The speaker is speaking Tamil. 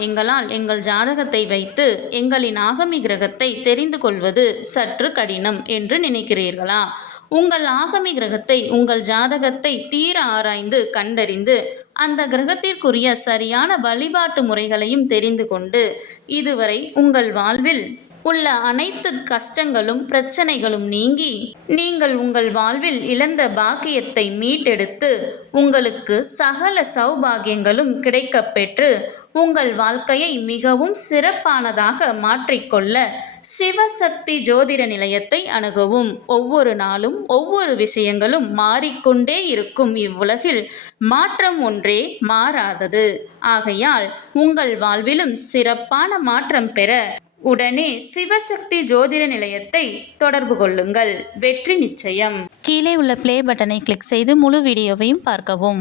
எங்களால் எங்கள் ஜாதகத்தை வைத்து எங்களின் ஆகமி கிரகத்தை தெரிந்து கொள்வது சற்று கடினம் என்று நினைக்கிறீர்களா? உங்கள் ஆகமி கிரகத்தை உங்கள் ஜாதகத்தை தீர ஆராய்ந்து கண்டறிந்து அந்த கிரகத்திற்குரிய சரியான வழிபாட்டு முறைகளையும் தெரிந்து கொண்டு இதுவரை உங்கள் வாழ்வில் உள்ள அனைத்து கஷ்டங்களும் பிரச்சனைகளும் நீங்கி நீங்கள் உங்கள் வாழ்வில் இழந்த பாக்கியத்தை மீட்டெடுத்து உங்களுக்கு சகல சௌபாகியங்களும் கிடைக்கப் பெற்று உங்கள் வாழ்க்கையை மிகவும் சிறப்பானதாக மாற்றிக்கொள்ள சிவசக்தி ஜோதிட நிலையத்தை அணுகவும். ஒவ்வொரு நாளும் ஒவ்வொரு விஷயங்களும் மாறிக்கொண்டே இருக்கும் இவ்வுலகில் மாற்றம் ஒன்றே மாறாதது. ஆகையால் உங்கள் வாழ்விலும் சிறப்பான மாற்றம் பெற உடனே சிவசக்தி ஜோதிட நிலையத்தை தொடர்பு கொள்ளுங்கள். வெற்றி நிச்சயம். கீழே உள்ள ப்ளே பட்டனை கிளிக் செய்து முழு வீடியோவையும் பார்க்கவும்.